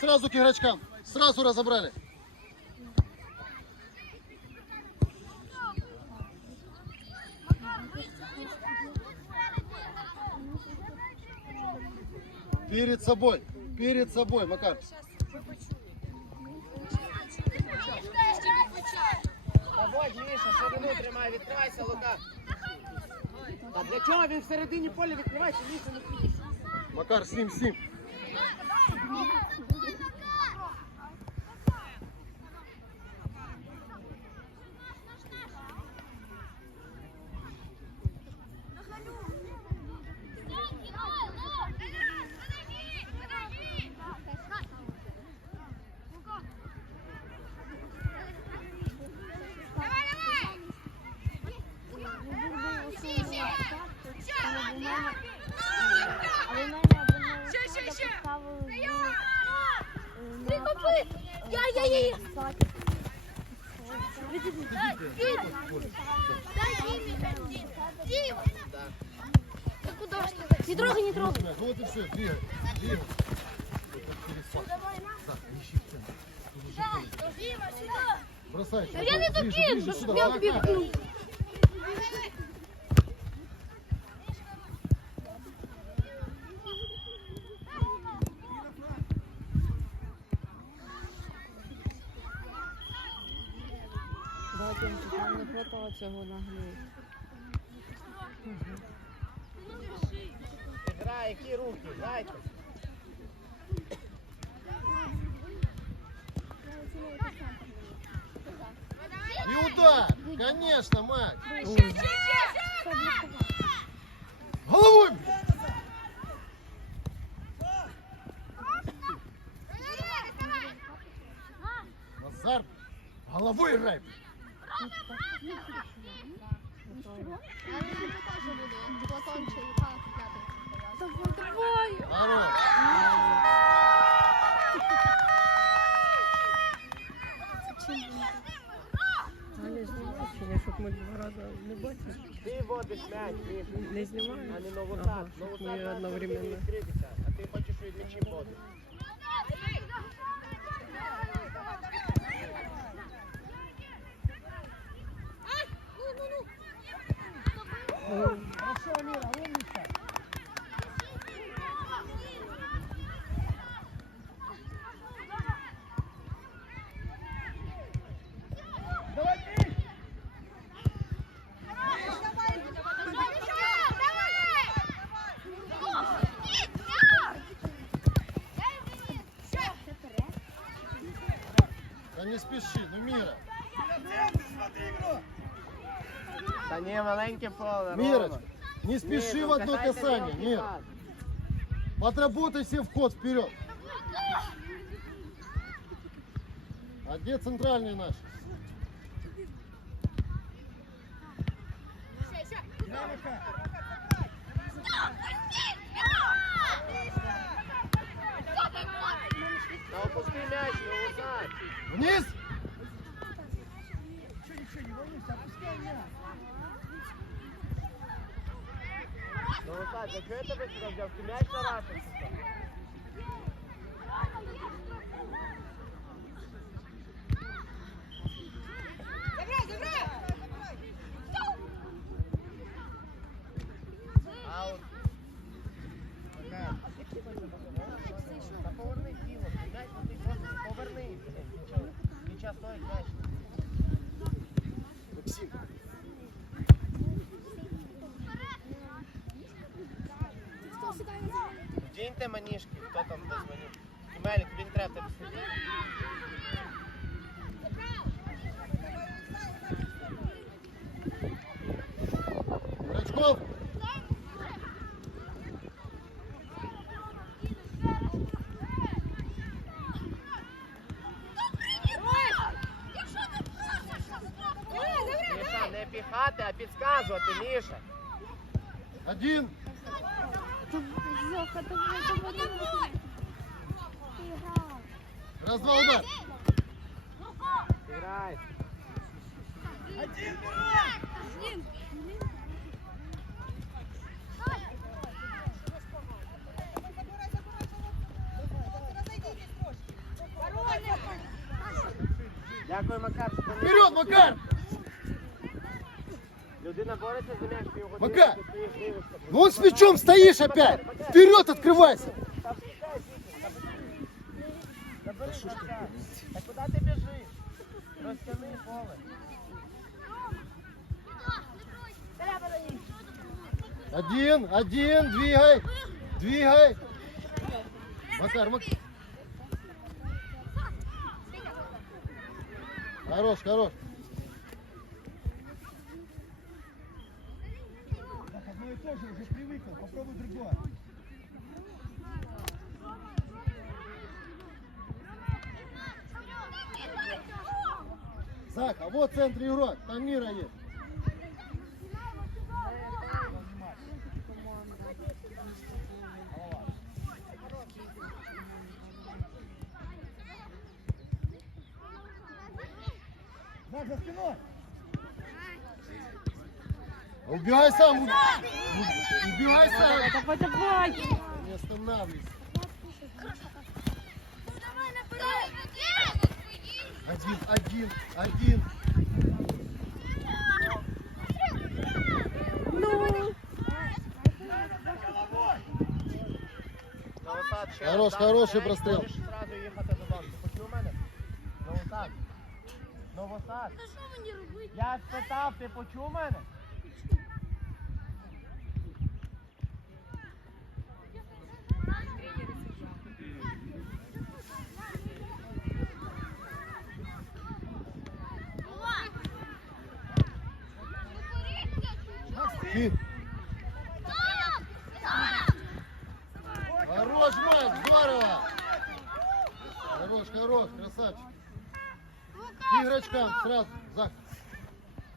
сразу к игрочкам. Сразу разобрали. Перед собой. Перед собой, Макар. Заводь, Міша, ширину тримай, відкривайся, Лука. Та для чого він всередині поля відкривається, Міша, не підеш. Макар, с ним, Я, я, я, я. Та куди ж ти? Не трогай, не трогай. Вот и все, двигай. Двигай. Бросай. Я не Ближе, докину, ближе, що сюда. я Макар. вбігну. Батюнчик, нам не хватало цього наглі. Грай, які руки, грайте. Удар. Конечно, Макс. Головой. Назар. Головой играй. Хорош. Галя знімає, чи не, щоб ми два рази не бачили? Ти водиш м'яч, Міша. Не знімає? А не Ага, новосад. щоб Новосад ми треба одновременно. відкритися, а ти хочеш від м'ячі водиш. Oh, I'll show you. Та ні, маленьке поле, Мирочка, не спеши Ні, в одно касание. Нет. Отработай себе вход вперед. А где центральный наш? Та опусти м'яч, новосад. Вниз! Новосад, для чого я тебе сюди взяв? Ти м'яч тарашив чи що? Аут. Та поверни тіло, м'яч ти просто поверни. Нічого. Нічого стоїть м'яч. Максим. Вдіньте манішки, хто там манішки. Кімелік, він треба тебе сидіти. Рачков! Міша, не піхати, а підказувати, Міша. Один! Давай. Раз-два удар! Грай. Дякую, Макар. що ти не- Вперед, Макар! Людина бореться за м'яч, ти його Макар! Ну он с мячом стоишь опять! Вперед открывайся! Один, один, двигай! Двигай! Макар, Макар! Хорош, хорош! Зах, а вот в центре игрок, там Мира есть. Зак, за спиной! Убегай сам! уб- Убегай сам! Давай, давай! Не останавливайся. Один, один, один. Ну, Хорош, хороший мене? Ну отак. Ну отак. Я спитав, ти почув мене? Ты. Хорош, Макс, здорово! Хорош, хорош, красавчик. Игрочкам сразу, Зах.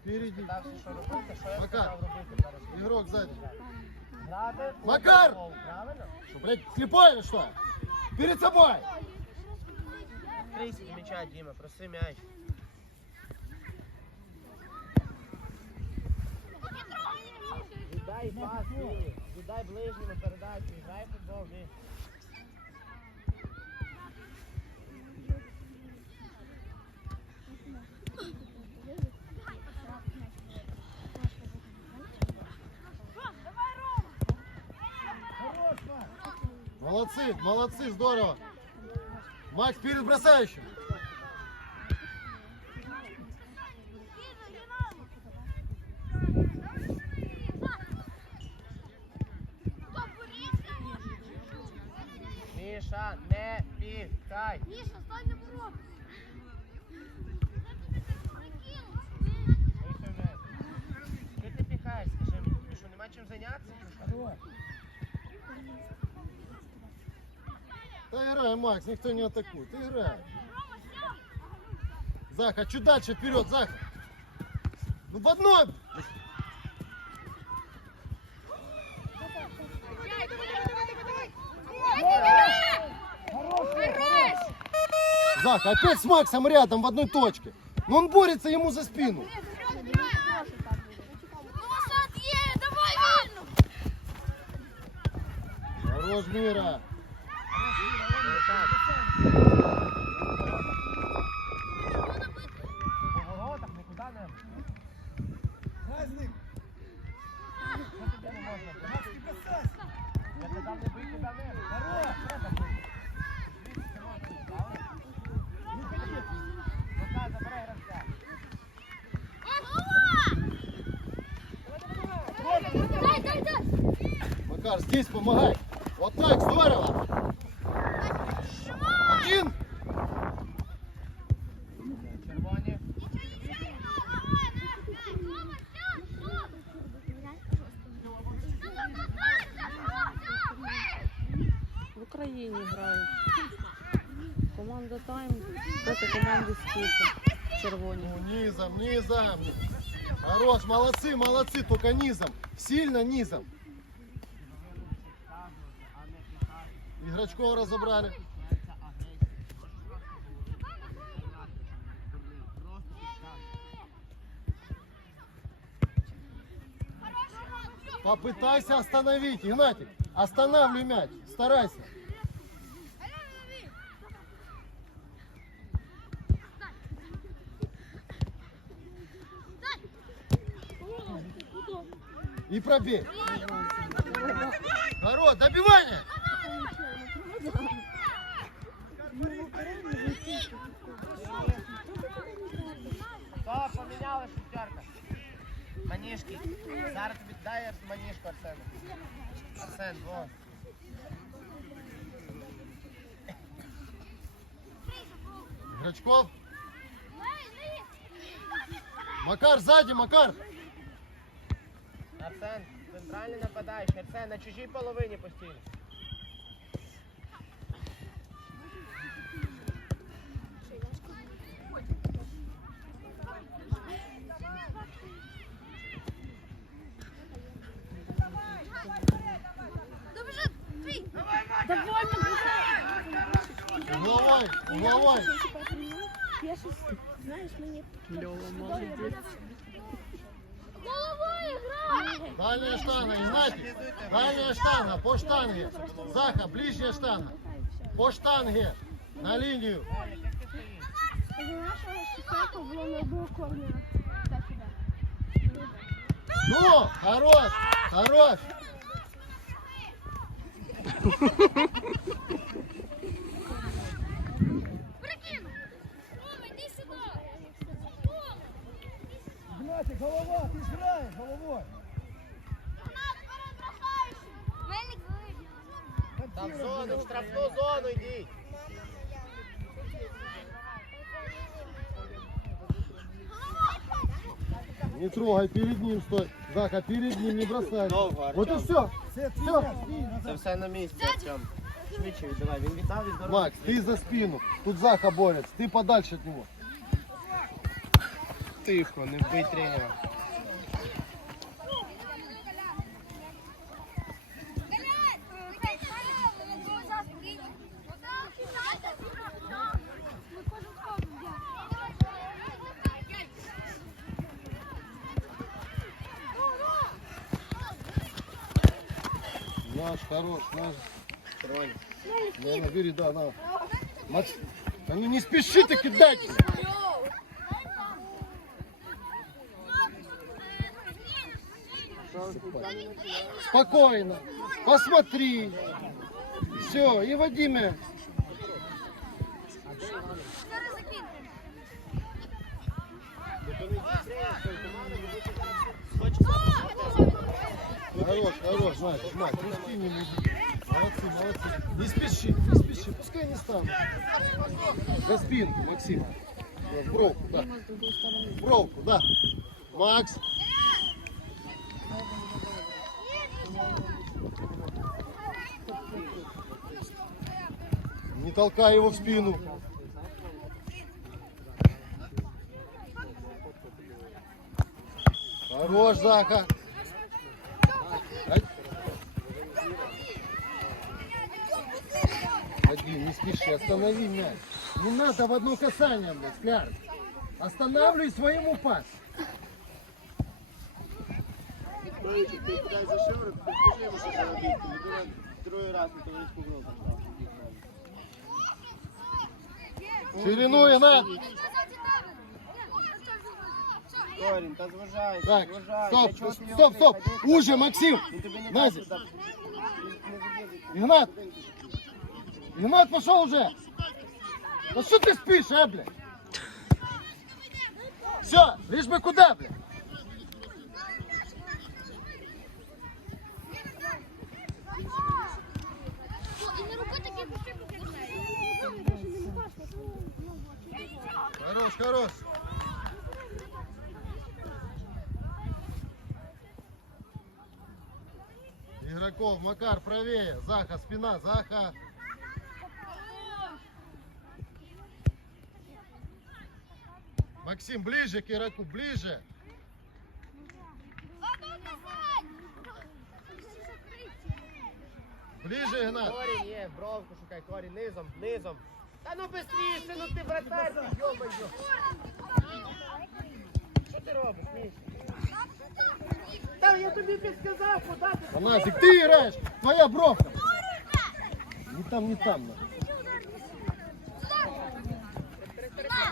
Впереди. Макар. Игрок сзади. Макар! Что, блядь, слепой или что? Перед собой! Крийся м'яча, Діма, проси м'яч. Віддай пас, Дімі. Віддай ближньому передачу, грай в футбол, Дім. Молодцы, молодцы, здорово. Макс перед бросающим. Міша, не пікай. Міша, стань на ворот. Вийшов м'яч. Що ти пікаєш, скажи мені? Тобі що, нема чим зайнятися? чи що? Да играй, Макс, никто не атакует. Играй. Зах, а чуть дальше вперед, Зах. Ну в одной. Зах, опять с Максом рядом в одной точке. Но он борется ему за спину. Хорош, Мира. Макар, здесь помогай. Вот так, здорово. Один. Червоні. в Україні грають. Команда Тайм проти команди Скіфи. Червоні. Ну, низом, низом. Хорош, молодцы, молодцы, только низом. Сильно низом. Играчков разобрали. Попытайся остановить, Игнатик. Останавливай мяч, старайся. И пробей. Народ, добивание! Хто поміняли шестерка? Манішки. Зараз тобі дай манішку Арсену. Арсен, во. Грачков. Макар, сзади, Макар. Арсен, центральний нападаючий. Арсен, на чужій половині постійно. Угловой, угловой. Я щось, знаєш, мені Льова, молодець. головою грай! Дальняя штанга, Игнатий. Дальняя штанга, по штанге. Заха, ближняя штанга. По штанге. На линию. З нашого шістяку було на одного корнера. Так, сюди. Ну, хорош, хорош. Голова, ты ж граешь головой. Там в зону, в штрафну зону йдіть. Не трогай, перед ним стой. Заха, перед ним не бросай. Довго, Вот и все. Це твій Все. м'яч, стій, Це назад. все на місці, Артем. Швидше віддавай. Він віддав від дороги. Макс, ты за спину. Тут Заха борется. Ты подальше от него. Тихо, не вбий тренера. Хорош, наш. Червоні. На, набери, да, на. Макс, да ну не спешите кидать. Спокойно. Посмотри. Все, и Вадиме. Хорош, хорош, Макс, не спи, не буди. Молодцы, молодцы. Не спеши, не спеши, пускай не станут. За спинку, Максим. Вот, В бровку, да. В бровку, да. Макс. Не толкай его в спину. Хорош, Заха. Один, не спеши, останови мяч. Не надо в одно касание, блядь, Скляр. Останавливай своему пас. Ширину и на. Корінь, та зважай, Так, зважай. стоп, Для чого ти його стоп, стоп. приходив? Уже, Максим. Він тобі не Назик. дасть туди. Не забіжить. Игнат. Игнат, пошел уже. Да что ты спишь, а, блядь? Все, лишь бы куда, блядь? Хорош, хорош. Игроков, Макар, правее. Заха, спина, Заха. Максим, ближе к игроку, ближе. Ближе, Игнат. Корінь є, бровку шукай, корінь, низом, низом. Та ну быстріше, ну ти вратар, ти йомаю. Що ти робиш, Міш? Та я тобі підсказав, куди ти. Анасик, ты играешь. Твоя бровка. Не там, не там. нахуй.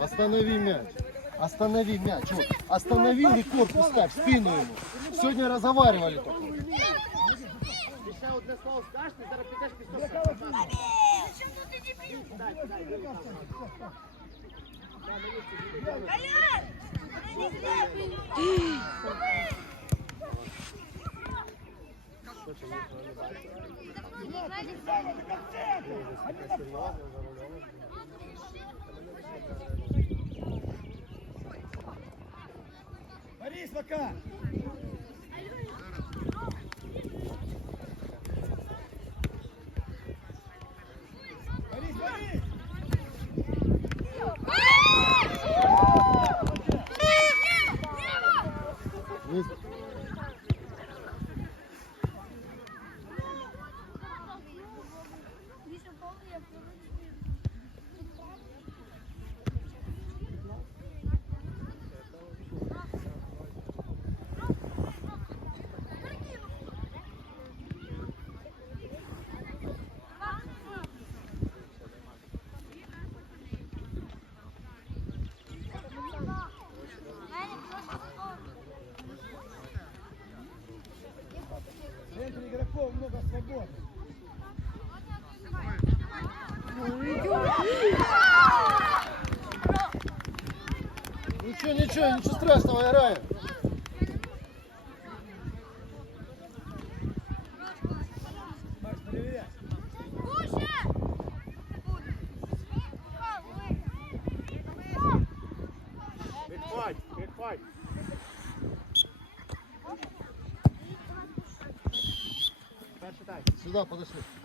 Останови мяч. Останови мяч. Вот. Останови и корпус ставь, спину ему. сегодня разговаривали только. Ти пока! Игроков много свободы. Ничего, ничего, ничего страшного, играем. Перший дай. Сюда подошли.